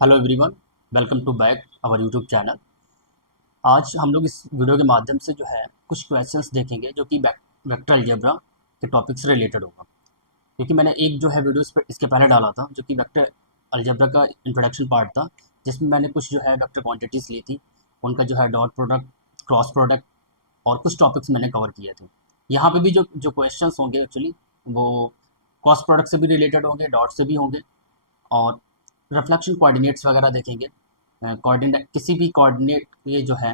Hello everyone, welcome to back our YouTube channel. आज हम लोग इस वीडियो के माध्यम से जो है कुछ क्वेश्चंस देखेंगे जो कि वेक्टर अलजेब्रा के टॉपिक से रिलेटेड होगा। क्योंकि मैंने एक जो है वीडियो इसके पहले डाला था जो कि वेक्टर अलजेब्रा का इंट्रोडक्शन पार्ट था, जिसमें मैंने कुछ जो है वेक्टर क्वांटिटीज़ ली थी, उनका जो है डॉट प्रोडक्ट, क्रॉस प्रोडक्ट और कुछ टॉपिक्स मैंने कवर किए थे। यहाँ पे भी जो जो क्वेश्चंस होंगे एक्चुअली वो क्रॉस प्रोडक्ट से भी रिलेटेड होंगे, डॉट से भी होंगे और रिफ्लेक्शन कोऑर्डिनेट्स वगैरह देखेंगे। कोऑर्डिनेट किसी भी कोऑर्डिनेट ये जो है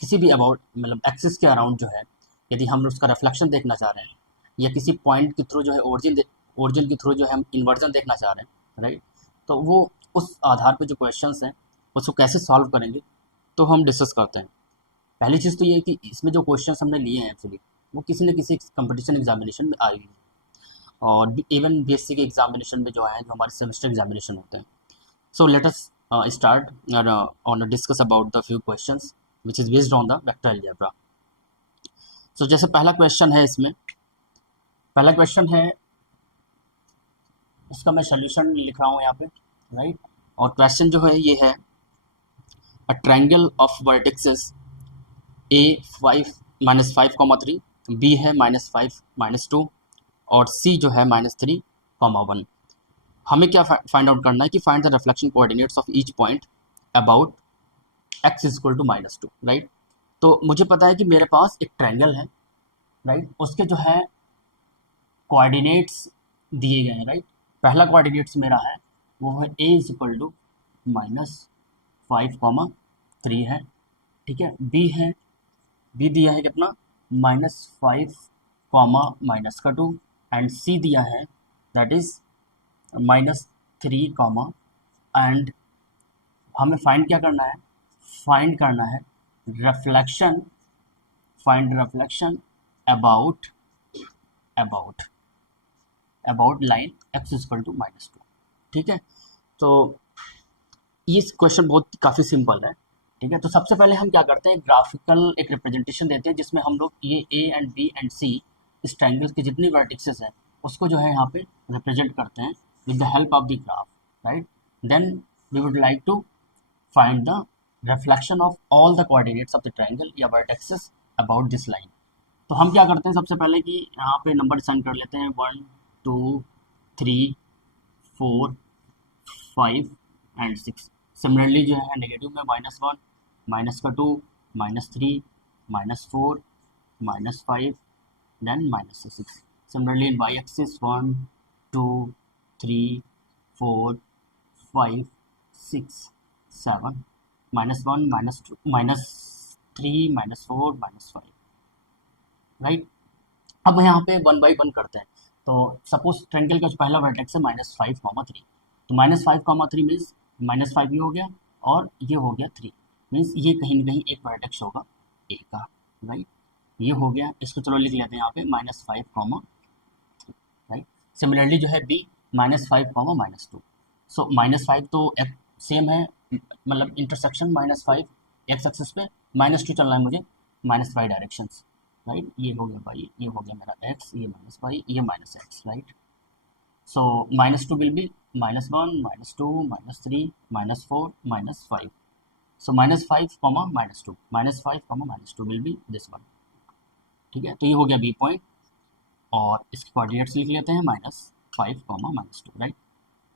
किसी भी अबाउट मतलब एक्सिस के अराउंड जो है, यदि हम उसका रिफ्लेक्शन देखना चाह रहे हैं या किसी पॉइंट के थ्रू जो है ओरिजिन के थ्रू जो है हम इन्वर्जन देखना चाह रहे हैं, राइट। तो वो उस आधार पे जो क्वेश्चंस हैं उसको कैसे सॉल्व करेंगे तो हम डिस्कस करते हैं। पहली चीज़ तो ये है कि इसमें जो क्वेश्चंस हमने लिए हैं एक्चुअली वो किसी न किसी कंपटीशन एग्जामिनेशन में आई हुई है और इवन बीएससी के एग्जामिनेशन में जो है जो हमारे सेमेस्टर एग्जामिनेशन होते हैं। So let us start on a discuss about the few questions which is based on the vector algebra. So जैसे पहला क्वेश्चन है इसमें, पहला क्वेश्चन है इसका मैं सोल्यूशन लिख रहा हूँ यहाँ पे, राइट। और क्वेश्चन जो है ये है a triangle of vertices A 5 -5, 3, B है -5 -2 और सी जो है -3, 1। हमें क्या फाइंड आउट करना है कि find the reflection coordinates of each point about x is equal to -2, right. तो मुझे पता है कि मेरे पास एक ट्रायंगल है, राइट। उसके जो है कोऑर्डिनेट्स दिए गए हैं, राइट। पहला कोऑर्डिनेट्स मेरा है वो है a इज इक्वल टू -5, 3 है, ठीक है। b है, b दिया है कितना -5, -2 एंड c दिया है दैट इज -3, एंड हमें फाइंड क्या करना है, फाइंड करना है reflection, find reflection about about about line x equal to -2, ठीक है। तो ये क्वेश्चन बहुत काफ़ी सिंपल है, ठीक है। तो सबसे पहले हम क्या करते हैं, ग्राफिकल एक रिप्रेजेंटेशन देते हैं जिसमें हम लोग ये a and b and c इस ट्रायंगल के जितनी वर्टिसेस हैं उसको जो है यहाँ पे रिप्रेजेंट करते हैं with the help of the graph, right. Then we would like to find the reflection of all the coordinates of the triangle या vertices about this line। तो हम क्या करते हैं सबसे पहले कि यहाँ पे नंबर साइन कर लेते हैं 1 2 3 4 5 एंड 6। सिमिलरली जो है नेगेटिव में -1 -2 -3 -4 -5 then -6। Similarly in y axis 1 2 3 4 5 6 7 -1 -2 -3 -4 -5, right. अब यहाँ पे 1 बाई 1 करते हैं। तो सपोज ट्रायंगल का जो पहला वर्टेक्स है -5, 3, तो -5, 3 मीन्स -5 ये हो गया और ये हो गया 3, मीन्स ये कहीं ना कहीं एक वर्टेक्स होगा ए का, राइट। ये हो गया, इसको चलो लिख लेते हैं यहाँ पे -5, राइट। सिमिलरली जो है बी -5, -2। सो -5 तो सेम है, मतलब इंटरसेक्शन -5 एक्स एक्सिस पे, -2 चलना है मुझे -5 डायरेक्शंस, राइट। ये हो गया भाई, ये हो गया मेरा x, ये -5, ये -x, right. So -2 will be -1 -2 -3 -4 -5। So -5, -2 -5, -2 will be this one, ठीक है। तो ये हो गया बी पॉइंट और इसके कोऑर्डिनेट्स लिख लेते हैं -5, -2, right.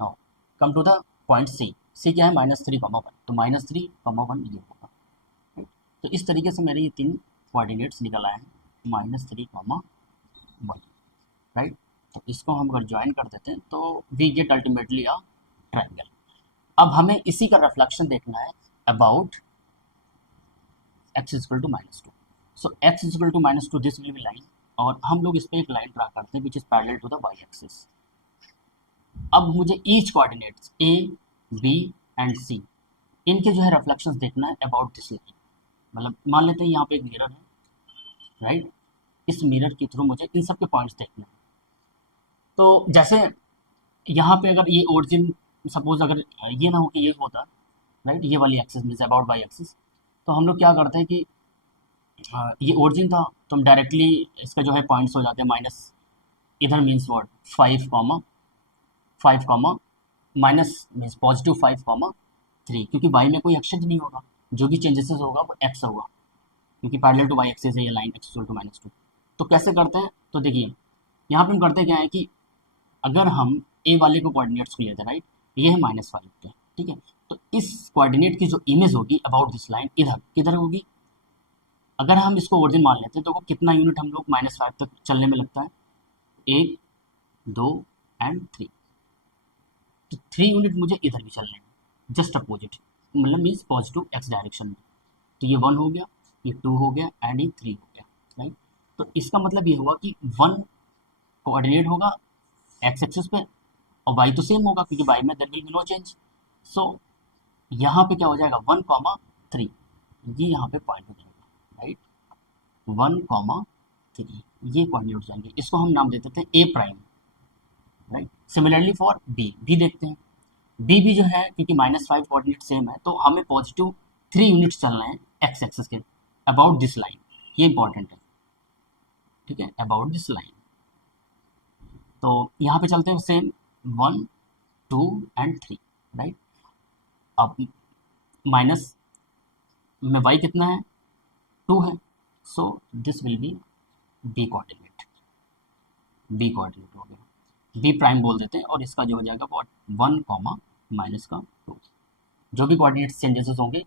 Now come to the point C. C क्या है -3, 1, तो -3, 1 ये होगा, राइट। तो इस तरीके से मेरे ये तीन कोऑर्डिनेट्स निकल आए हैं -3, 1, राइट। तो इसको हम अगर ज्वाइन कर देते हैं तो we get ultimately a triangle. अब हमें इसी का रिफ्लेक्शन देखना है about x equal to -2। So x equal to -2 this will be line, और हम लोग इस पर एक लाइन ड्रा करते हैं which is parallel to the y axis. अब मुझे each coordinates a b and c इनके जो है रिफ्लेक्शंस देखना है अबाउट दिस लाइन। मतलब मान लेते हैं यहाँ पे एक मिरर है, राइट। इस मिरर के थ्रू मुझे इन सब के पॉइंट्स देखने हैं। तो जैसे यहाँ पे अगर ये ओरिजिन सपोज अगर ये ना हो कि ये होता, राइट, ये वाली axis means about by axis, तो हम लोग क्या करते हैं कि ये ओरिजिन था तो हम डायरेक्टली इसका जो है पॉइंट्स हो जाते हैं माइनस, इधर means word 5, 5, minus means positive 5,3, क्योंकि वाई में कोई एक्शन नहीं होगा, जो भी चेंजेस होगा वो एक्स होगा, क्योंकि पैरेलल टू वाई एक्सिस है ये लाइन एक्स इक्वल टू -2। तो कैसे करते हैं, तो देखिए यहाँ पे हम करते क्या है कि अगर हम ए वाले को कोऑर्डिनेट्स को लेते हैं, राइट, ये है -5 पे, ठीक है, तो इस कोऑर्डिनेट की जो इमेज होगी अबाउट दिस लाइन इधर किधर होगी, अगर हम इसको ओरिजिन मान लेते हैं तो वो कितना यूनिट हम लोग -5 तक चलने में लगता है, 1 2 एंड 3, तो 3 यूनिट मुझे इधर भी चलने में, जस्ट अपोजिट, मतलब मीन्स पॉजिटिव एक्स डायरेक्शन में। तो ये 1 हो गया, ये 2 हो गया एंड ये 3 हो गया, राइट। तो इसका मतलब ये हुआ कि 1 कोऑर्डिनेट होगा एक्स एक्सिस पे और वाई तो सेम होगा, क्योंकि वाई में there will be no change. So यहाँ पे क्या हो जाएगा 1,3, ये यहाँ पे पॉइंट हो जाएगा, राइट, 1,3 ये कोऑर्डिनेट हो जाएंगे, इसको हम नाम दे देते हैं A prime, right. Similarly for B देखते हैं, बी भी जो है क्योंकि -5 कोऑर्डिनेट सेम है तो हमें पॉजिटिव 3 यूनिट्स चलना है एक्स एक्सिस के अबाउट दिस लाइन, ये इंपॉर्टेंट है, ठीक है, अबाउट दिस लाइन। तो यहाँ पे चलते हैं सेम 1 2 एंड 3, राइट। अब माइनस में वाई कितना है 2 है, so this will be B coordinate, B coordinate हो गया, बी प्राइम बोल देते हैं, और इसका जो हो जाएगा वो 1 -2, जो भी कोऑर्डिनेट चेंजेस होंगे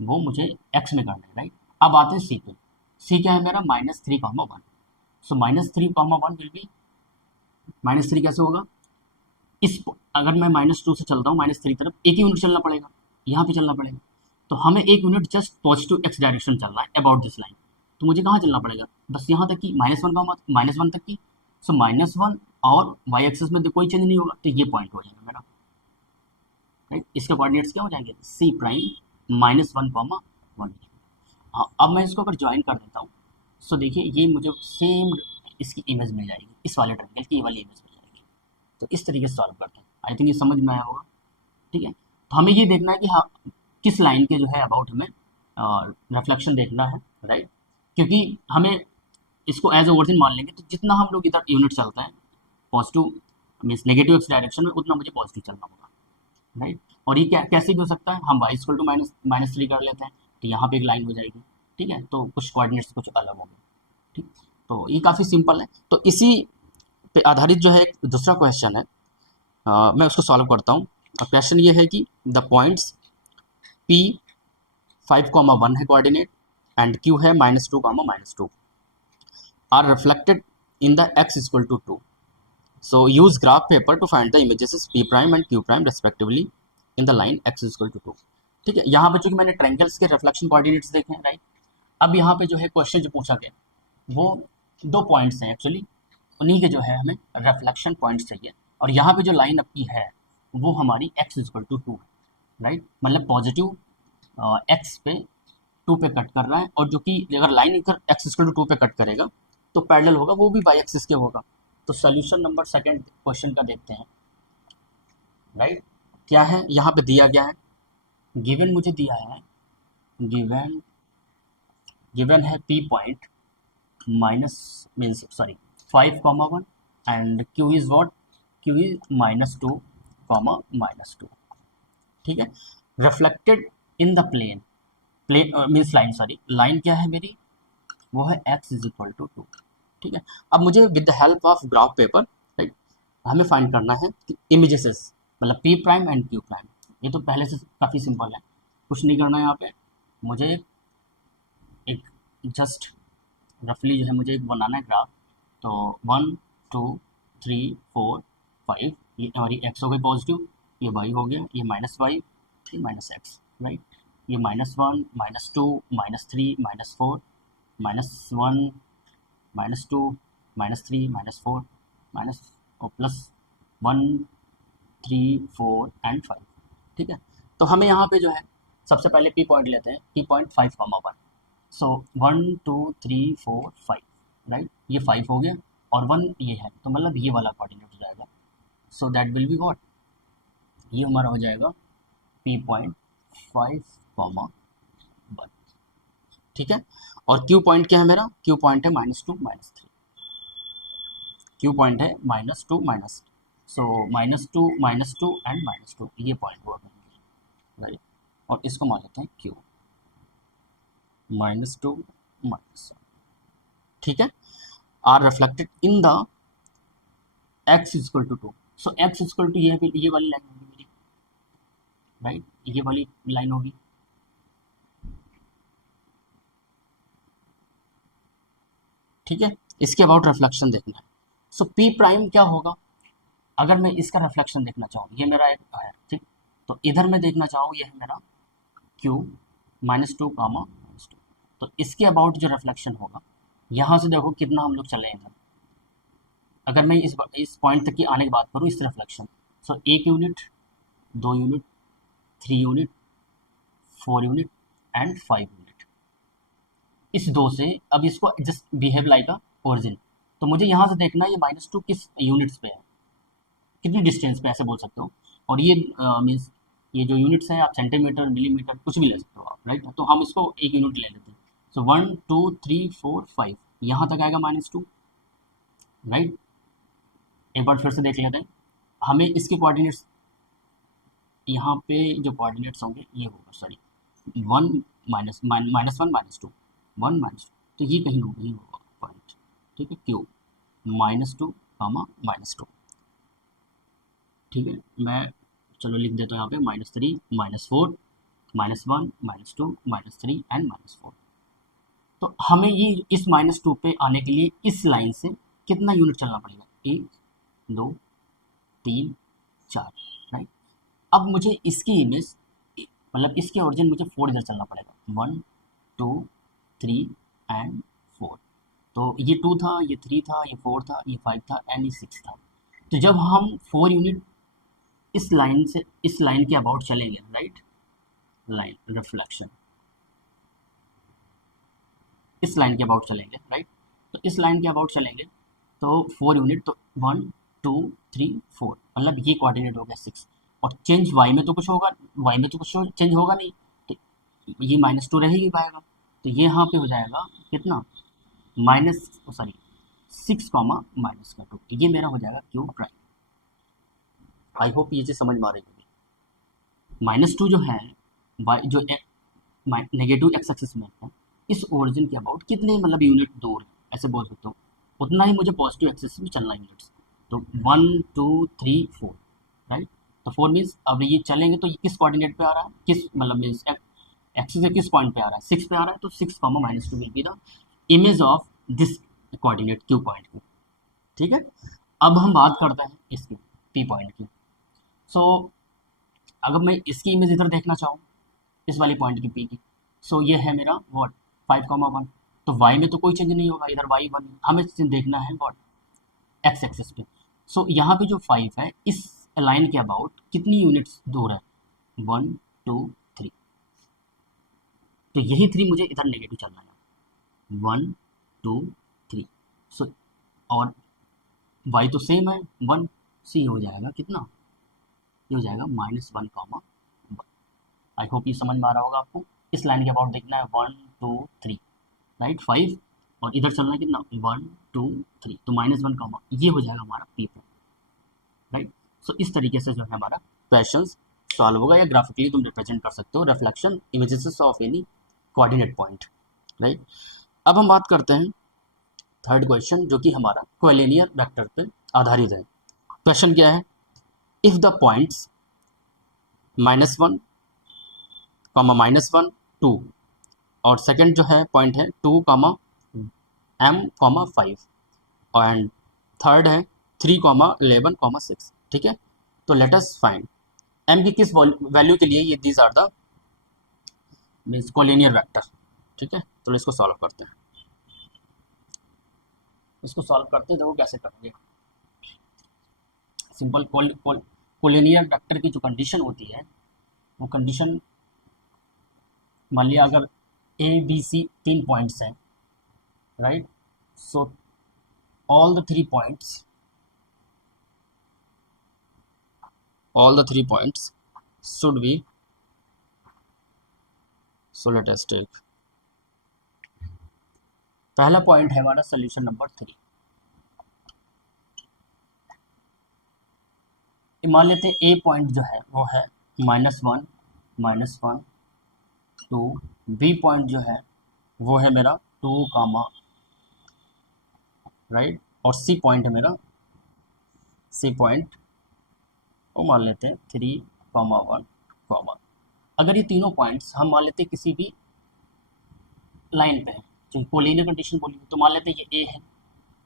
वो मुझे एक्स में करना है, राइट। अब आते हैं सी पे, सी क्या है मेरा -3,1, सो -3,1 विल बी, -3 कैसे होगा, इस अगर मैं -2 से चलता हूँ -3 तरफ, एक ही यूनिट चलना पड़ेगा, यहाँ पे चलना पड़ेगा, तो हमें एक unit just positive x direction चलना है अबाउट दिस लाइन, तो मुझे कहाँ चलना पड़ेगा, बस यहाँ तक की -1 तक की, सो -1 और वाई एक्सिस में कोई चेंज नहीं होगा, तो ये पॉइंट हो जाएगा मेरा, राइट। इसके कोऑर्डिनेट्स क्या हो जाएंगे सी प्राइम -1,1। हाँ, अब मैं इसको अगर ज्वाइन कर देता हूँ, सो देखिए ये मुझे सेम इसकी इमेज मिल जाएगी, इस वाले ट्रायंगल की ये वाली इमेज मिल जाएगी। तो इस तरीके से सॉल्व करते हैं, आई थिंक ये समझ में आया होगा, ठीक है। तो हमें ये देखना है कि हाँ किस लाइन के जो है अबाउट हमें रिफ्लेक्शन देखना है, राइट, क्योंकि हमें इसको एज ओरिजिन मान लेंगे तो जितना हम लोग इधर यूनिट चलता है positive means negative x direction में, उतना मुझे पॉजिटिव चलना होगा, राइट। और ये क्या कैसे भी हो सकता है, हम वाई इक्वल टू -3 कर लेते हैं, तो यहाँ पे एक लाइन हो जाएगी, ठीक है, तो कुछ कोऑर्डिनेट्स कुछ अलग होंगे, ठीक। तो ये काफ़ी सिंपल है। तो इसी पे आधारित जो है एक दूसरा क्वेश्चन है, मैं उसको सॉल्व करता हूँ। क्वेश्चन ये है कि द पॉइंट्स P 5,1 है कोऑर्डिनेट एंड Q है -2, -2 are reflected in the x equal to 2। So use graph paper to find the images P prime and Q prime respectively in the line x equal to 2, ठीक है। यहाँ पे चूंकि मैंने triangles के reflection coordinates देखे हैं, राइट। अब यहाँ पे जो है क्वेश्चन जो पूछा गया वो 2 पॉइंट्स हैं एक्चुअली, उन्हीं के जो है हमें रिफ्लेक्शन पॉइंट्स चाहिए, और यहाँ पे जो लाइन आपकी है वो हमारी x इक्वल टू 2 है, राइट, मतलब पॉजिटिव x पे 2 पे कट कर रहा है, और जो कि अगर लाइन इधर x इक्वल टू 2 पे कट करेगा तो पैरेलल होगा, वो भी y एक्सिस के होगा। तो सोल्यूशन नंबर सेकंड क्वेश्चन का देखते हैं, राइट। क्या है यहाँ पे दिया गया है, गिवन मुझे दिया है, गिवन है P point minus means sorry 5,1 and Q is what, Q is -2, -2, ठीक है। Reflected in the plane, plane means line, sorry line क्या है मेरी, वो है x इज इक्वल टू 2, ठीक है। अब मुझे with the help of graph paper, right, हमें फाइंड करना है कि इमेजेस मतलब P prime and Q prime, ये तो पहले से काफ़ी सिंपल है, कुछ नहीं करना है यहाँ पे, मुझे एक जस्ट रफली जो है मुझे एक बनाना है ग्राफ। तो 1 2 3 4 5 ये हमारी x हो गई पॉजिटिव, ये y हो गया, ये -y, ये -x, राइट, ये -1 -2 -3 -4 -1 -2 -3 -4 +1 3 4 एंड 5, ठीक है। तो हमें यहाँ पे जो है सबसे पहले P पॉइंट लेते हैं, P पॉइंट 5,1, सो 1 2 3 4 5, राइट, ये 5 हो गया और 1 ये है, तो मतलब ये वाला कोऑर्डिनेट हो जाएगा, so that will be what, ये हमारा हो जाएगा P पॉइंट 5,1, ठीक है। और Q पॉइंट क्या है मेरा, Q पॉइंट है -2 -3, Q पॉइंट है -2 -3, सो -2 एंड -2 ये पॉइंट हुआ राइट। और इसको मान लेते हैं Q, -2 -1, ठीक है। Are reflected in the x equal to 2। So x equal to ये वाली लाइन होगी मेरी, राइट, ये वाली लाइन होगी। ठीक है, इसके अबाउट रिफ्लेक्शन देखना है। सो P प्राइम क्या होगा, अगर मैं इसका रिफ्लेक्शन देखना चाहूँ, ये मेरा एक है, ठीक, तो इधर मैं देखना चाहूँ, ये है मेरा Q -2 -2, तो इसके अबाउट जो रिफ्लेक्शन होगा, यहाँ से देखो कितना हम लोग चले हैं इधर। अगर मैं इस पॉइंट तक की आने की बात करूँ, इस reflection, so 1 unit, 2 unit, 3 unit, 4 unit and 5 unit. इस दो से अब इसको जस्ट बिहेव लाइक अ ओरिजिन, तो मुझे यहाँ से देखना है ये -2 किस यूनिट्स पे है, कितनी डिस्टेंस पे, ऐसे बोल सकते हो। और ये मीन्स ये जो यूनिट्स हैं, आप सेंटीमीटर, मिलीमीटर, कुछ भी ले सकते हो आप, राइट। तो हम इसको एक यूनिट ले लेते हैं। सो 1 2 3 4 5 यहाँ तक आएगा -2, राइट। एक बार फिर से देख लेते हैं, हमें इसके कोऑर्डिनेट्स, यहाँ पे जो कोऑर्डिनेट्स होंगे ये होगा, सॉरी, 1 -1 -2 1 -2, तो ये कहीं होगा पॉइंट, ठीक है, Q -2 -2, ठीक है। मैं चलो लिख देता हूँ यहाँ पे -3 -4 -1 -2 -3 एंड -4। तो हमें ये इस -2 पे आने के लिए इस लाइन से कितना यूनिट चलना पड़ेगा, 1 2 3 4, राइट। अब मुझे इसकी इमेज, मतलब इसके ओरिजिन मुझे 4 इधर चलना पड़ेगा, 1 2 3 एंड 4। तो ये 2 था, ये 3 था, ये 4 था, ये 5 था एंड ये 6 था। तो जब हम 4 यूनिट इस लाइन से इस लाइन के अबाउट चलेंगे, राइट, लाइन रिफ्लेक्शन इस लाइन के अबाउट चलेंगे, राइट। तो इस लाइन के अबाउट चलेंगे तो 4 यूनिट, तो 1 2 3 4, मतलब ये कोऑर्डिनेट हो गया 6। और चेंज वाई में तो कुछ होगा, वाई में तो कुछ चेंज होगा नहीं, तो ये -2 रह ही पाएगा। तो ये यहाँ पे हो जाएगा कितना, सॉरी 6 -2, ये मेरा हो जाएगा Q प्राइम। आई होप ये चीज़ समझ में आ रही होगी। -2 जो है, जो नेगेटिव एक्स एक्सिस में है, इस ओरिजिन के अबाउट कितने मतलब यूनिट दूर है, ऐसे बोल सकते हो, उतना ही मुझे पॉजिटिव एक्सिस में चलना है यूनिट्स। तो 1 2 3 4, राइट। तो 4 मीन्स अब ये चलेंगे तो ये किस कोऑर्डिनेट पे आ रहा है, किस मतलब मीन्स एक्सिस से किस पॉइंट पे आ रहा है, 6 पे आ रहा है, तो 6 -2 will be the image of this coordinate Q point की, ठीक है। अब हम बात करते हैं इसकी P पॉइंट की। सो अगर मैं इसकी इमेज इधर देखना चाहूँ, इस वाली पॉइंट की P की, सो ये है मेरा व्हाट 5,1, तो y में तो कोई चेंज नहीं होगा, इधर y1, हमें देखना है व्हाट x एक्सिस पे। सो यहाँ पे जो 5 है, इस लाइन के अबाउट कितनी यूनिट्स दूर है, 1 2 3, तो यही 3 मुझे इधर नेगेटिव चलना है, 1 2 3। सो और y तो सेम है 1, सी हो जाएगा कितना, ये हो जाएगा -1, आई होप ये समझ में आ रहा होगा आपको। इस लाइन के अबाउट देखना है 1 2 3, राइट, 5, और इधर चलना है कितना, 1 2 3, तो -1, ये हो जाएगा हमारा P पॉइंट, राइट। सो इस तरीके से जो है हमारा क्वेश्चन सॉल्व होगा, या ग्राफिकली तुम रिप्रेजेंट कर सकते हो reflection images of any coordinate point, right. अब हम बात करते हैं थर्ड क्वेश्चन, जो कि हमारा कोलिनियर वेक्टर पे आधारित है। क्वेश्चन क्या है, इफ द पॉइंट्स -1, -1 2, और सेकंड जो है पॉइंट है 2, m, 5, एंड थर्ड है 3, 11, 6, ठीक है। तो लेट अस फाइंड m की किस वैल्यू के लिए ये these are the means collinear vector, ठीक है। तो इसको सॉल्व करते हैं, देखो कैसे करेंगे। सिंपल कोलिनियर वेक्टर की जो कंडीशन होती है, वो कंडीशन, मान लिया अगर A B C 3 पॉइंट्स हैं, right, so all the 3 points should be, so let us take पहला पॉइंट है हमारा सोल्यूशन नंबर 3, मान लेते हैं ए पॉइंट जो है वो है -1 -1 2, बी पॉइंट जो है वो है मेरा 2 कामा राइट, और सी पॉइंट है मेरा, सी पॉइंट वो मान लेते हैं 3,1, अगर ये तीनों पॉइंट्स हम मान लेते हैं किसी भी लाइन पे है, जो कोलिनियर कंडीशन बोली तो मान लेते हैं ये ए है,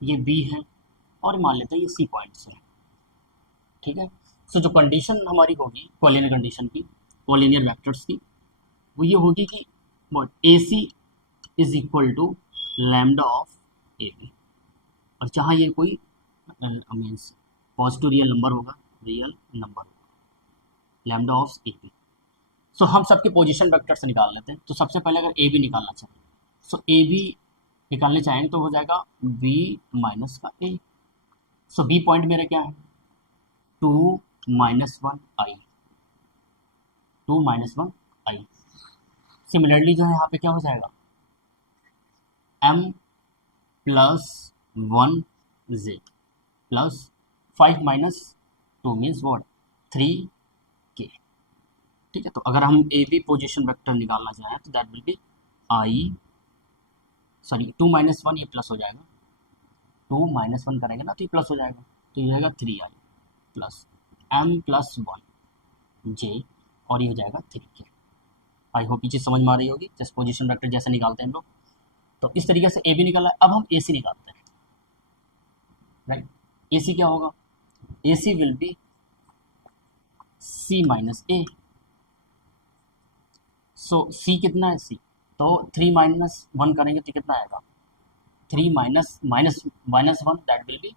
ये बी है, और मान लेते हैं ये सी पॉइंट्स है। ठीक है, सो जो कंडीशन हमारी होगी कोलिनियर कंडीशन की, कोलिनियर वेक्टर्स की, वो ये होगी कि A C is equal to lambda of A B, और जहाँ ये कोई मीन्स पॉजिटिव रियल नंबर होगा, रियल नंबर होगा, lambda of A B. So हम सबके पोजीशन वेक्टर से निकाल लेते हैं। तो सबसे पहले अगर ए बी निकालना चाहें, सो ए बी निकालने चाहेंगे तो हो जाएगा बी माइनस का ए। सो बी पॉइंट मेरा क्या है 2 -1 आई, 2 -1 आई। सिमिलरली जो है यहाँ पे क्या हो जाएगा m plus 1 z plus 5 - 2 means what 3 k। ठीक है, तो अगर हम ए बी पोजिशन वेक्टर निकालना चाहें तो that will be i, sorry 2 -1 ये प्लस हो जाएगा, 2 -1 करेंगे ना तो ये प्लस हो जाएगा, तो ये हो जाएगा 3i plus m plus 1 j, और ये हो जाएगा 3k। आई होप ये चीज़ समझ में आ रही होगी, जस्ट पोजिशन वेक्टर जैसे निकालते हैं हम लोग। तो इस तरीके से ए बी निकाला है। अब हम ए सी निकालते हैं, राइट। ए सी क्या होगा, ए सी विल बी सी माइनस ए। सो सी कितना है सी, तो 3 -1 करेंगे तो कितना आएगा 3 माइनस 1 दैट विल बी,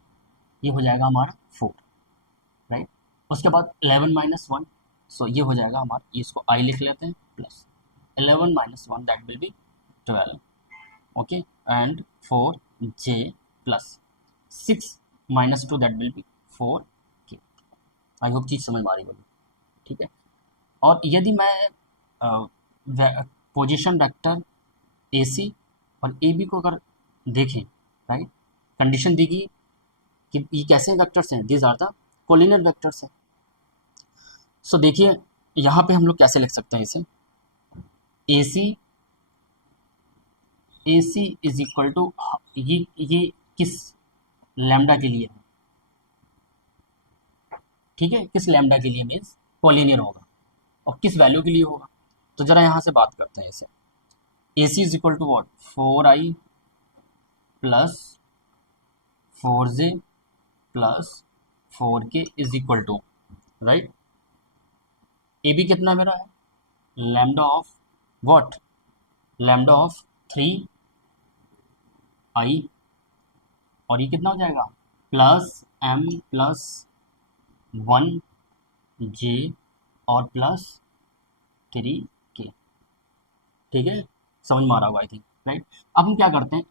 ये हो जाएगा हमारा 4, राइट। उसके बाद 11 -1, सो ये हो जाएगा हमारा, इसको आई लिख लेते हैं, plus 11 -1 that will be 12, okay, and 4j plus 6 -2 that will be 4k। I hope चीज़ समझ में आ रही होगी, ठीक है। और यदि मैं पोजीशन वेक्टर ए सी और ए बी को अगर देखें, राइट, कंडीशन दी गई कि ये कैसे वेक्टर्स हैं, these are the collinear vectors हैं। सो देखिए यहाँ पे हम लोग कैसे लिख सकते हैं इसे, A C is equal to, ये किस लैम्डा के लिए है, ठीक है, किस लैम्डा के लिए मीन्स कोलिनियर होगा, और किस वैल्यू के लिए होगा। तो जरा यहाँ से बात करते हैं इसे, A C is equal to what 4i plus 4j plus 4k is equal to, right, A B कितना मेरा है lambda of what, lambda of 3i, और ये कितना हो जाएगा प्लस m प्लस 1j और प्लस 3k। ठीक है, समझ में आ रहा होगा आई थिंक, राइट। अब हम क्या करते हैं,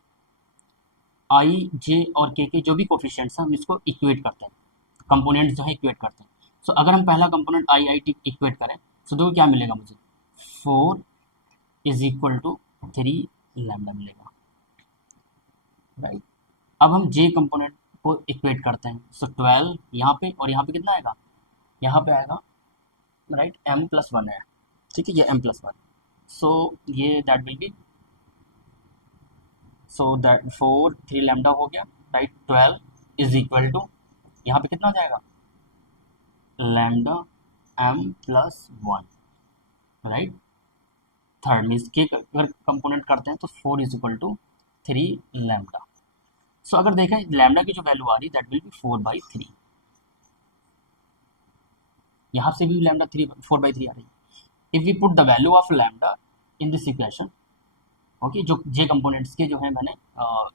आई जे और के जो भी कोफिशिएंट्स हैं हम इसको इक्वेट करते हैं, कंपोनेंट्स जो है इक्वेट करते हैं। सो अगर हम पहला कंपोनेंट आई टी इक्वेट करें, सो देखो क्या मिलेगा मुझे 4 इज इक्वल टू 3 लैम्डा मिलेगा, राइट। अब हम जे कंपोनेंट को इक्वेट करते हैं, सो 12 यहाँ पे, और यहाँ पे कितना आएगा, यहाँ पे आएगा, राइट, m प्लस 1 है, ठीक है, ये m प्लस 1, सो ये that will B, so that 4 3 lambda हो गया, राइट, 12 इज इक्वल टू, यहाँ पे कितना हो जाएगा lambda m plus 1, right. Third means के अगर कंपोनेंट करते हैं तो 4 इज इक्वल टू 3 लैम्डा। सो अगर देखें लैम्डा की जो वैल्यू आ रही दैट विल बी 4/3, यहाँ से भी लैम्डा 4/3 आ रही है। If we put the value of lambda in this equation, okay, जो जे कंपोनेंट्स के जो है मैंने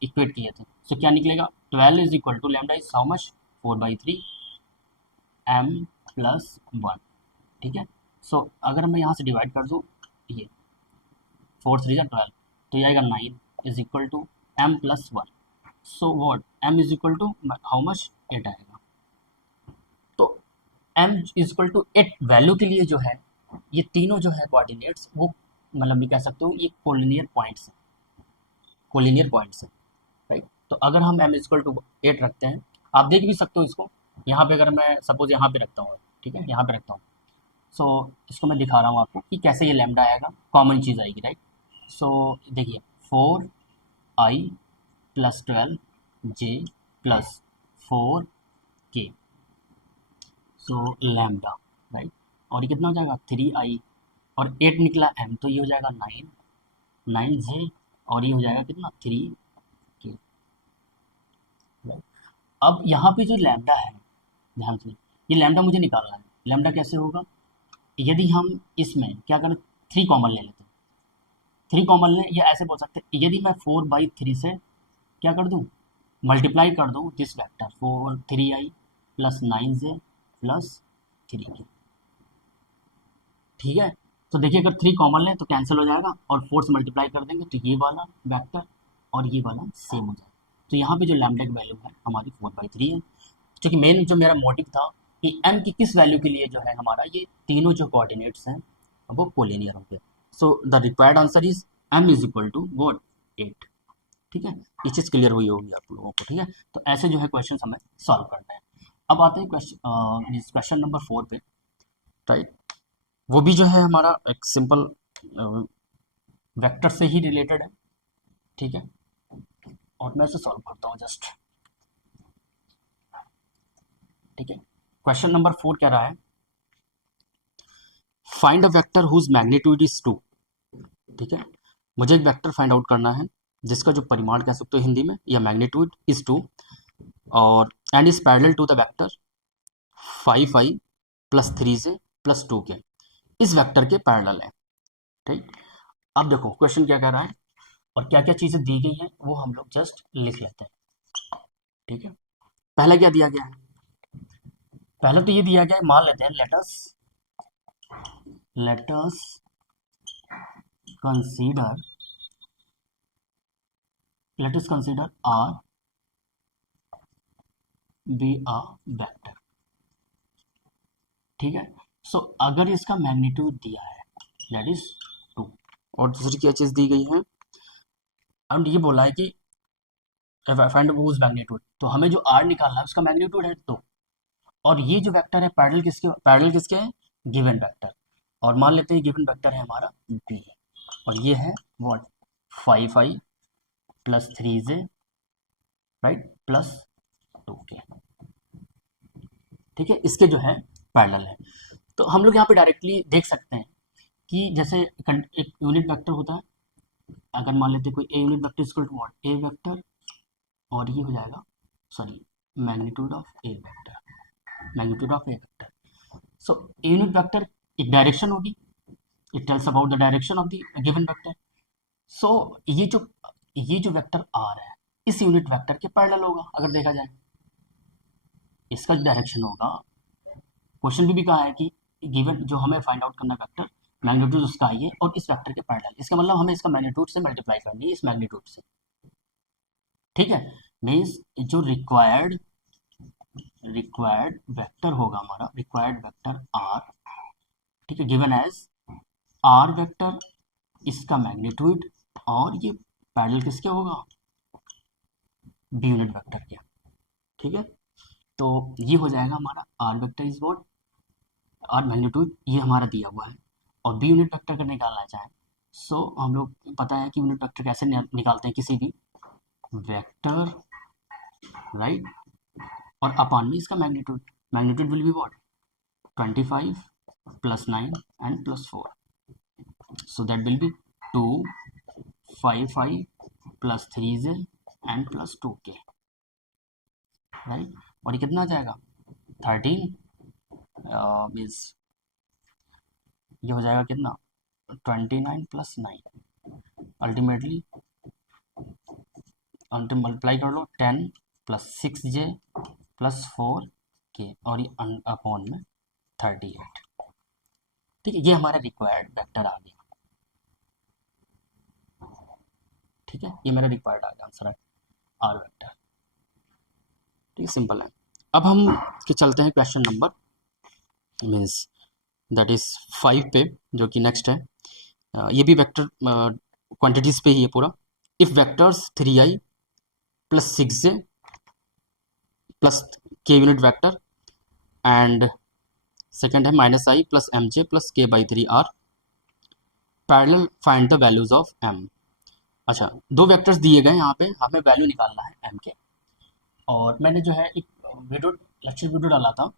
इक्वेट किए थे, सो क्या निकलेगा 12 is equal to lambda is how much 4/3 m plus 1, ठीक है। सो अगर मैं यहाँ से डिवाइड कर दूँ, ये 4 3 12, तो ये आएगा 9 is equal to m plus 1, so what m is equal to how much 8 आएगा। तो m is equal to 8 value के लिए जो है ये तीनों जो है कोऑर्डिनेट्स, वो मतलब भी कह सकते हो ये कोलिनियर पॉइंट्स हैं, कोलिनियर पॉइंट्स हैं, राइट। तो अगर हम m इक्वल टू 8 रखते हैं, आप देख भी सकते हो इसको, यहाँ पे अगर मैं सपोज यहाँ पे रखता हूँ ठीक है, यहाँ पे रखता हूँ। सो इसको मैं दिखा रहा हूँ आपको कि कैसे ये लैम्डा आएगा, कॉमन चीज़ आएगी, राइट। सो देखिए 4i+12j +4k, सो लैम्डा, राइट। और ये कितना हो जाएगा 3i, और 8 निकला m, तो ये हो जाएगा 9j, और ये हो जाएगा कितना 3k, राइट। अब यहाँ पे जो लैम्डा है, ध्यान से, ये लैम्डा मुझे निकालना है। लैम्डा कैसे होगा, यदि हम इसमें क्या करें, 3 कॉमन ले लेते हैं। 3 कॉमन लें, या ऐसे बोल सकते हैं, यदि मैं 4/3 से क्या कर दूँ, मल्टीप्लाई कर दूँ this vector 3i + 9j + 3k, ठीक है। तो देखिए अगर 3 कॉमन लें तो कैंसिल हो जाएगा, और 4 से मल्टीप्लाई कर देंगे तो ये वाला वेक्टर और ये वाला सेम हो जाएगा। तो यहाँ पे जो लैम्डा की वैल्यू है हमारी 4/3 है, क्योंकि मेन जो मेरा मोटिव था कि m की किस वैल्यू के लिए जो है हमारा ये तीनों जो कोऑर्डिनेट्स हैं वो कोलिनियर होंगे। So the required answer is m is equal to what 8, ठीक है। ये चीज़ क्लियर हुई होगी आप लोगों को, ठीक है। तो ऐसे जो है क्वेश्चन हमें सॉल्व करना है। अब आते हैं क्वेश्चन नंबर 4 पे, राइट। वो भी जो है हमारा एक सिंपल वेक्टर से ही रिलेटेड है, ठीक है। और मैं इसे सॉल्व करता हूँ जस्ट, ठीक है। क्वेश्चन नंबर 4 कह रहा है find a vector whose magnitude is 2, ठीक है। मुझे एक वेक्टर फाइंड आउट करना है जिसका जो परिमाण कह सकते हो हिंदी में, या मैग्नीट्यूड इज 2, और and is parallel to the vector 5i + 3j + 2k, इस वेक्टर के पैरेलल है, ठीक। अब देखो क्वेश्चन क्या कह रहा है और क्या क्या चीज़ें दी गई हैं वो हम लोग जस्ट लिख लेते हैं, ठीक है। पहला क्या दिया गया है, पहले तो ये दिया गया है, मान लेते हैं let's consider R be a vector, ठीक है। सो अगर इसका मैग्नीट्यूड दिया है दैट इज 2, और दूसरी क्या चीज़ दी गई है, अब ये बोला है कि फाइंड हुज मैग्नीट्यूड, तो हमें जो R निकालना है उसका मैग्नीट्यूड है 2, और ये जो वेक्टर है पैरेलल किसके है, गिवन वेक्टर, और मान लेते हैं गिवन वेक्टर है हमारा B, और ये है what 5i + 3j, right, +2k, ठीक है। इसके जो है पैरेलल है। तो हम लोग यहाँ पे डायरेक्टली देख सकते हैं कि जैसे एक यूनिट वेक्टर होता है, अगर मान लेते हैं कोई a unit vector equal to what A vector, और ये हो जाएगा sorry magnitude of A vector. So a unit vector एक डायरेक्शन होगी, it tells about the direction of the given vector. So ये जो वेक्टर आर है इस यूनिट वेक्टर के पैरेलल होगा, अगर देखा जाए इसका डायरेक्शन होगा। क्वेश्चन भी कहा है कि गिवन जो हमें फाइंड आउट करना वेक्टर मैग्नीट्यूड उसका आई है और इस वेक्टर के पैरेलल, इसका मतलब हमें इसका मैग्नीट्यूड से मल्टीप्लाई करनी है इस मैग्नीट्यूड से, ठीक है। मीन्स जो रिक्वायर्ड वेक्टर होगा हमारा, रिक्वायर्ड वेक्टर आर, ठीक है, गिवन एज आर वेक्टर, इसका मैग्नीट्यूड, और ये पैरेलल किसके होगा, बी यूनिट वेक्टर के, ठीक है। तो ये हो जाएगा हमारा R vector is what, R magnitude ये हमारा दिया हुआ है, और बी यूनिट वेक्टर का निकालना चाहें, सो हम लोग पता है कि यूनिट वेक्टर कैसे निकालते हैं किसी भी वेक्टर, राइट, और अपॉन में इसका magnitude will be what 25 + 9 and +4, so that will be 2 5i + 3j and +2k, right. और ये कितना आ जाएगा 13, मीन्स ये हो जाएगा कितना 29 + 9, अल्टीमेटली मल्टीप्लाई कर लो 10 + 6j + 4k, और ये अपॉन में 38, ठीक है। ये हमारा रिक्वायर्ड वेक्टर आ गया, ठीक है। ये मेरा रिक्वायर्ड आ गया आंसर है आर वेक्टर, ठीक है, सिंपल है। अब हम के चलते हैं question number means that is 5 पे, जो कि नेक्स्ट है। ये भी वेक्टर क्वांटिटीज पे ही है पूरा। If vectors 3i + 6j + k unit vector and second है minus i plus m j plus k by 3 are parallel, find the values of m. अच्छा, दो वेक्टर्स दिए गए यहाँ पे, हमें वैल्यू निकालना है एम के। और मैंने जो है एक वीडियो, लेक्चर वीडियो डाला था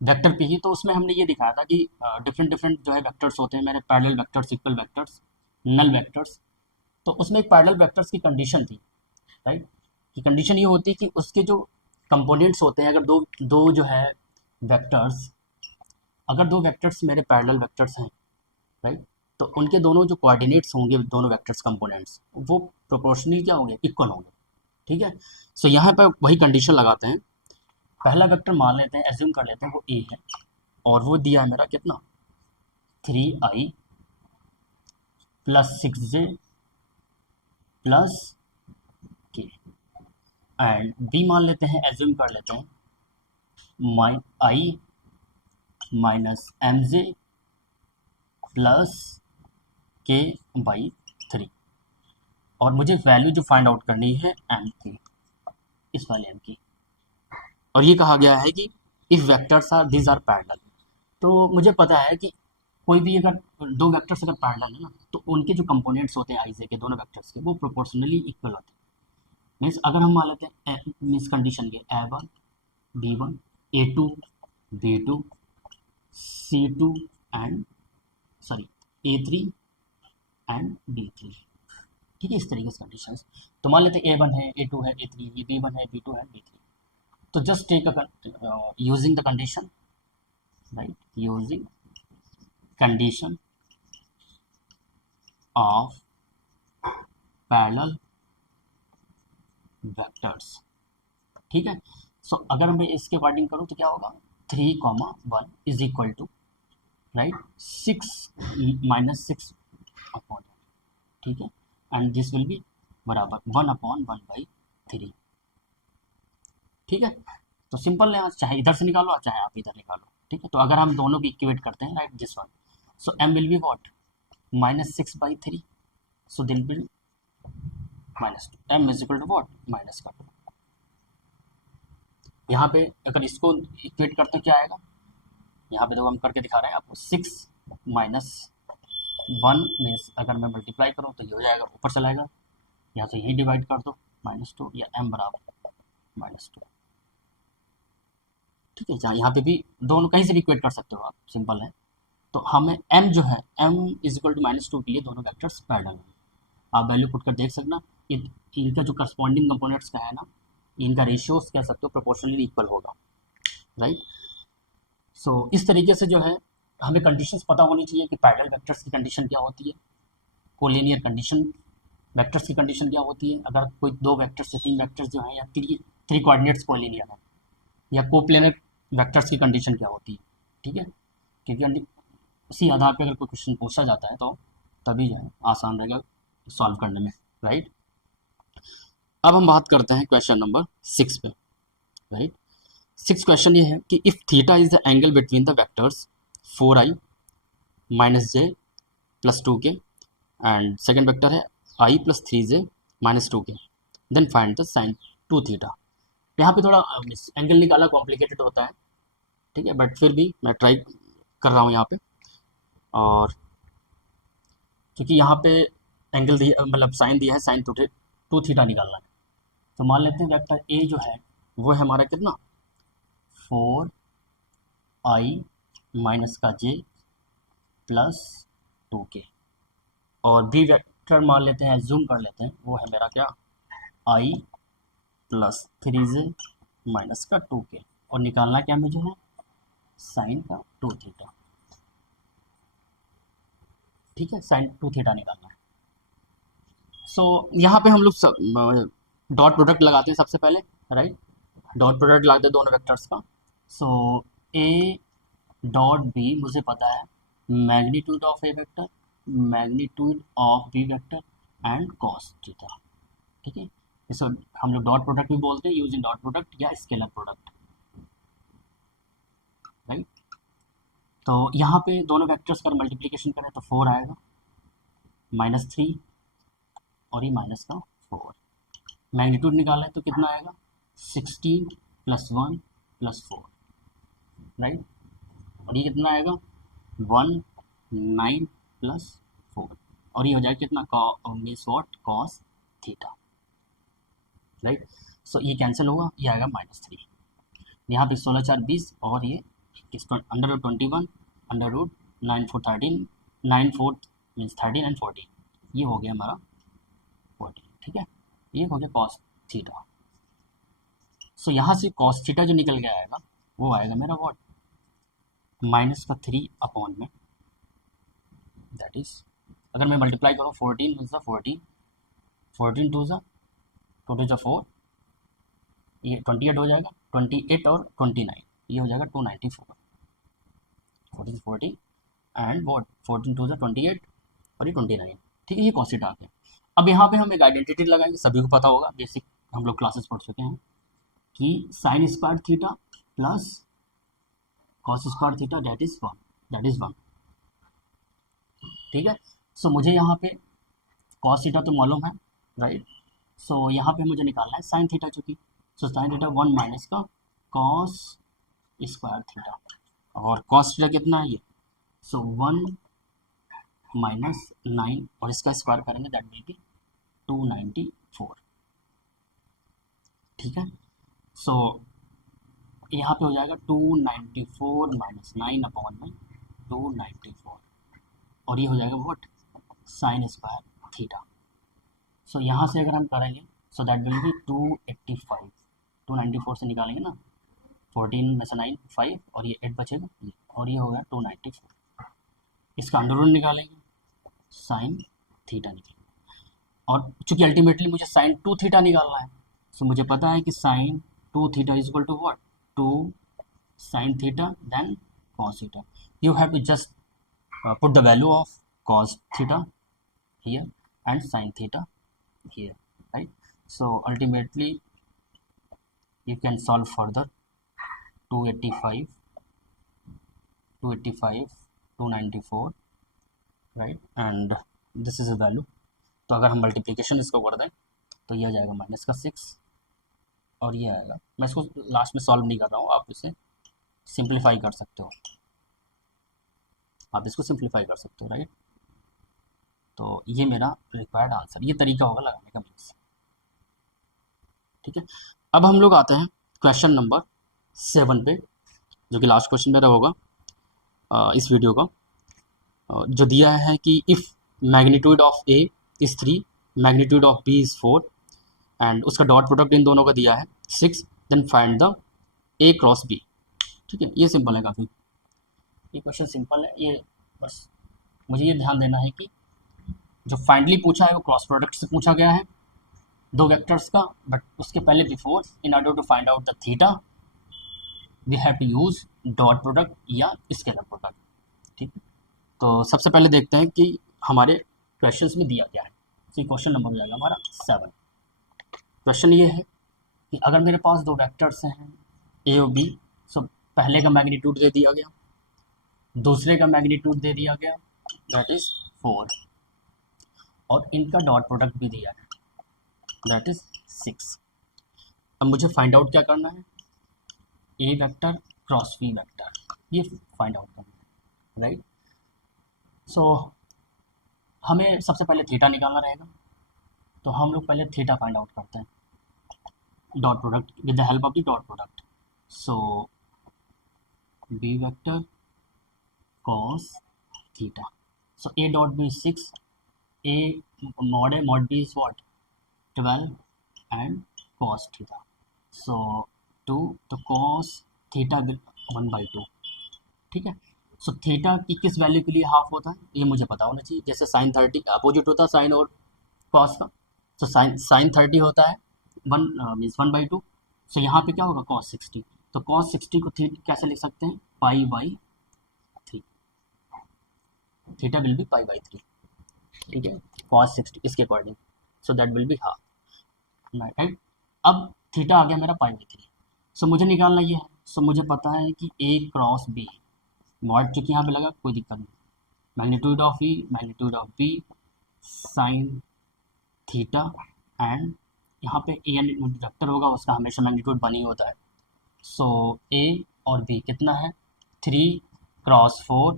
वेक्टर पे ही, तो उसमें हमने ये दिखाया था कि डिफरेंट डिफरेंट जो है वेक्टर्स होते हैं, मेरे पैरेलल वेक्टर्स, इक्वल वेक्टर्स, नल वेक्टर्स। तो उसमें एक पैरेलल वेक्टर्स की कंडीशन थी, राइट, कि कंडीशन ये होती है कि उसके जो कंपोनेंट्स होते हैं, अगर दो दो जो है वेक्टर्स, अगर दो वेक्टर्स मेरे पैरेलल वेक्टर्स हैं, राइट, तो उनके दोनों जो कोऑर्डिनेट्स होंगे, दोनों वेक्टर्स कंपोनेंट्स, वो प्रोपोर्शनली क्या होंगे, इक्वल होंगे। ठीक है, सो यहाँ पर वही कंडीशन लगाते हैं। पहला वेक्टर मान लेते हैं, एज्यूम कर लेते हैं वो ए है, और वो दिया है मेरा कितना, 3i प्लस 6j प्लस के। एंड बी मान लेते हैं, एज्यूम कर लेते हैं आई minus M j plus k by 3। और मुझे वैल्यू जो फाइंड आउट करनी है एम की, इस वाले एम की। और ये कहा गया है कि if vectors are this are parallel, तो मुझे पता है कि कोई भी अगर दो वेक्टर्स अगर पैरेलल है ना, तो उनके जो कंपोनेंट्स होते हैं आई जे के, दोनों वेक्टर्स के, वो प्रोपोर्शनली इक्वल होते हैं। मीन्स अगर हम मान लेते हैं मीन्स कंडीशन के A1 B1 A2 B2 C2 and sorry A3 and B3। ठीक है, इस तरीके से कंडीशन। तो मान लेते हैं A1 है, A2 है, A3, ये B1 है, B2 है, B3। तो just take using the condition, right, using condition of parallel vectors. ठीक है, सो अगर मैं इसके अकॉर्डिंग करूँ तो क्या होगा, 3, 1 is equal to, right, 6 minus 6 upon, ठीक है, एंड दिस विल बी बराबर 1/1/3। ठीक है, तो सिंपल है, चाहे इधर से निकालो चाहे आप इधर निकालो। ठीक है, तो अगर हम दोनों की इक्वेट करते हैं, right, this one, so m will be what, -6/3, so दिल will -2, m is equal to what, minus का 2। यहाँ पे अगर इसको इक्वेट करते हैं क्या आएगा, यहाँ पे देखो हम करके दिखा रहे हैं आपको, 6 माइनस 1 मीन्स अगर मैं मल्टीप्लाई करूँ तो ये हो जाएगा, ऊपर चला जाएगा, यहाँ से यही डिवाइड कर दो, -2, या m बराबर -2। ठीक है, जहाँ यहाँ पे भी दोनों कहीं से भी इक्वेट कर सकते हो आप, सिंपल है। तो हमें m जो है, m इज इक्वल टू -2 के लिए दोनों वेक्टर्स पैरेलल हैं। आप वैल्यू पुट कर देख सकना, इनका जो करस्पॉन्डिंग कंपोनेंट्स का है ना, इनका रेशियोज कह सकते हो प्रोपोर्शनली इक्वल होगा, राइट। सो इस तरीके से जो है हमें कंडीशंस पता होनी चाहिए कि पैरेलल वेक्टर्स की कंडीशन क्या होती है, कोलिनियर कंडीशन वेक्टर्स की कंडीशन क्या होती है, अगर कोई दो वेक्टर्स से तीन वेक्टर्स जो हैं, या थ्री कोऑर्डिनेट्स कोलिनियर है, या कोप्लेनर वेक्टर्स की कंडीशन क्या होती है। ठीक है, क्योंकि उसी आधार पर अगर कोई क्वेश्चन पूछा जाता है तो तभी जो है आसान रहेगा सॉल्व करने में, राइट। अब हम बात करते हैं क्वेश्चन नंबर 6 पे, राइट। 6 क्वेश्चन ये है कि if theta is the angle between the vectors 4i minus j plus 2k, and second vector है i plus 3j minus 2k, then find the sine 2 theta. यहाँ पे थोड़ा एंगल निकालना complicated होता है, ठीक है, बट फिर भी मैं ट्राई कर रहा हूँ यहाँ पे। और क्योंकि यहाँ पे एंगल दिया, मतलब साइन दिया है, साइन 2 थीटा निकालना है, तो मान लेते हैं वेक्टर ए जो है वो है हमारा कितना, 4i माइनस का j प्लस 2k। और बी वेक्टर मान लेते हैं, जूम कर लेते हैं, वो है मेरा क्या, i प्लस 3j माइनस का 2k, और निकालना क्या मुझे है, साइन का 2 थीटा। ठीक है, साइन 2 थीटा निकालना है। सो यहाँ पे हम लोग डॉट प्रोडक्ट लगाते हैं सबसे पहले, राइट, डॉट प्रोडक्ट लगाते हैं दोनों वेक्टर्स का। सो ए डॉट बी मुझे पता है, magnitude of A vector, magnitude of B vector and cos theta. ठीक है, इसको हम लोग डॉट प्रोडक्ट भी बोलते हैं, यूजिंग डॉट प्रोडक्ट या स्केलर प्रोडक्ट, राइट। तो यहाँ पे दोनों वेक्टर्स का मल्टीप्लिकेशन करें तो 4 आएगा, -3 और ये माइनस का 4। मैग्नीट्यूड निकालें तो कितना आएगा, 16 + 1 + 4, राइट। और ये कितना आएगा 1 9 प्लस 4 और ये हो जाएगा कितना means what cos theta, right. So ये कैंसिल होगा, ये आएगा -3। यहाँ पे 16 4 20 और ये अंडर√21 √9 4 13 9 4 मीन्स 13 एंड 14, ये हो गया हमारा 14, ठीक है। ये हो गया कॉस थीटा। सो यहाँ से कॉस थीटा जो निकल के आएगा वो आएगा मेरा वॉट -3 में, दैट इज अगर मैं मल्टीप्लाई करूँ 14 मीन्स 14 14 2 × 4 ये 28 हो जाएगा, 28 और 29 ये हो जाएगा 294, 14 40 एंड वॉट 14 2 28 और ये 29, ठीक है। ये कॉस थीटा आ गया। अब यहाँ पे हम एक आइडेंटिटी लगाएंगे, सभी को पता होगा, बेसिक हम लोग क्लासेस पढ़ चुके हैं कि sine square theta plus cos square theta that is 1, ठीक है। सो मुझे यहाँ पे कॉस थीटा तो मालूम है, राइट। सो यहाँ पे मुझे निकालना है साइन थीटा चूँकि, सो साइन थीटा 1 माइनस का कॉस स्क्वायर थीटा, और कॉस थीटा कितना है ये, सो 1 माइनस 9 और इसका स्क्वायर करेंगे दैट विल बी 294, ठीक है। सो यहाँ पे हो जाएगा 294 माइनस 9 अपॉन में 294 और ये हो जाएगा वॉट साइन स्क्वायर थीटा। सो यहाँ से अगर हम करेंगे सो दैट विल बी 285, 294 से निकालेंगे ना, 14 में से 9 5 और ये 8 बचेगा ये, और ये हो गया 294। इसका अंडर निकालेंगे साइन थीटा निकलेगा, और चूंकि अल्टीमेटली मुझे साइन 2 थीटा निकालना है, सो मुझे पता है कि sine 2 theta is equal to what 2 sin theta then cos theta. You have to just put the value of cos theta here and sin theta here, right? So ultimately you can solve further 285 294, right, and this is a value. तो अगर हम multiplication इसको कर दें तो ये आ जाएगा -6 और ये आएगा, मैं इसको लास्ट में सॉल्व नहीं कर रहा हूँ, आप इसे सिंप्लीफाई कर सकते हो, आप इसको सिंप्लीफाई कर सकते हो, राइट। तो ये मेरा रिक्वायर्ड आंसर, ये तरीका होगा लगाने का मीन्स, ठीक है। अब हम लोग आते हैं क्वेश्चन नंबर 7 पे, जो कि लास्ट क्वेश्चन मेरा होगा इस वीडियो का, जो दिया है कि if magnitude of A is 3 magnitude of B is 4 and उसका डॉट प्रोडक्ट इन दोनों का दिया है 6, then find the A cross B, ठीक है। ये सिंपल है काफ़ी, ये क्वेश्चन सिंपल है, ये बस मुझे ये ध्यान देना है कि जो फाइनली पूछा है वो क्रॉस प्रोडक्ट से पूछा गया है दो वेक्टर्स का, बट उसके पहले before in order to find out the theta we have to use dot product या स्केलर प्रोडक्ट, ठीक है। तो सबसे पहले देखते हैं कि हमारे क्वेश्चंस में दिया क्या है। तो ये क्वेश्चन नंबर हो जाएगा हमारा 7। क्वेश्चन ये है कि अगर मेरे पास दो वेक्टर्स हैं ए और बी, सो पहले का मैग्नीट्यूड दे दिया गया, दूसरे का मैग्नीट्यूड दे दिया गया दैट इज 4, और इनका डॉट प्रोडक्ट भी दिया है दैट इज 6। अब मुझे फाइंड आउट क्या करना है, ए वेक्टर क्रॉस बी वेक्टर, ये फाइंड आउट करना है, राइट। सो हमें सबसे पहले थीटा निकालना रहेगा, तो हम लोग पहले थीटा फाइंड आउट करते हैं dot product with the help of the dot product. So B vector cos theta, so A dot B 6, A mod है, mod B is what 12 and cos theta, so 2, तो cos theta 1/2, ठीक है। So theta की किस value के लिए half होता है ये मुझे पता होना चाहिए, जैसे साइन 30 अपोजिट होता है साइन और कॉस का, तो साइन 30 होता है 1 मीन्स 1/2, सो यहाँ पे क्या होगा कॉस 60, तो कॉस 60 को कैसे लिख सकते हैं π/3, थीटा विल बी π/3, ठीक है, कॉस 60 इसके according, so that will be half, right. अब थीटा आ गया मेरा π/3, सो मुझे निकालना ये है, सो मुझे पता है कि ए क्रॉस बी मॉड चूँकि यहाँ पे लगा कोई दिक्कत नहीं, magnitude of B sine theta, and यहाँ पे ए एन वेक्टर होगा उसका हमेशा मैग्नीट्यूड बनी होता है, सो ए और बी कितना है 3 क्रॉस 4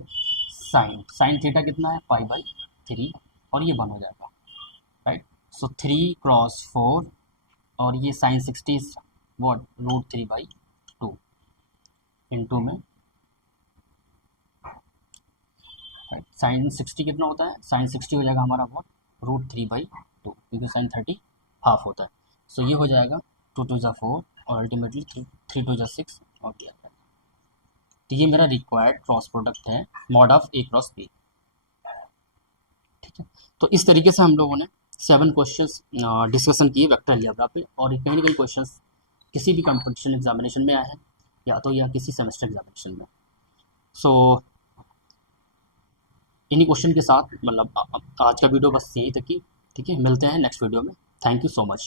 साइन, साइन थीटा कितना है पाई/3 और ये 1 हो जाएगा, राइट। सो 3 × 4 और ये साइन 60 वॉट √3/2 इंटू में, राइट। साइन 60 कितना होता है, साइन 60 हो जाएगा हमारा वॉट √3/2, क्योंकि साइन 30 हाफ होता है। सो ये हो जाएगा 2 × 2 = 4 और अल्टीमेटली 3 × 2 = 6 और दिया जाएगा। तो ये मेरा रिक्वायर्ड क्रॉस प्रोडक्ट है mod of A cross B, ठीक है। तो इस तरीके से हम लोगों ने 7 क्वेश्चंस डिस्कशन किए वेक्टर अलजेब्रा पे, और कहीं ना कहीं क्वेश्चंस किसी भी कंपटीशन एग्जामिनेशन में आए हैं या किसी सेमेस्टर एग्जामिनेशन में। सो इन्हीं क्वेश्चन के साथ मतलब आज का वीडियो बस यही तक ही, ठीक है। मिलते हैं नेक्स्ट वीडियो में। Thank you so much.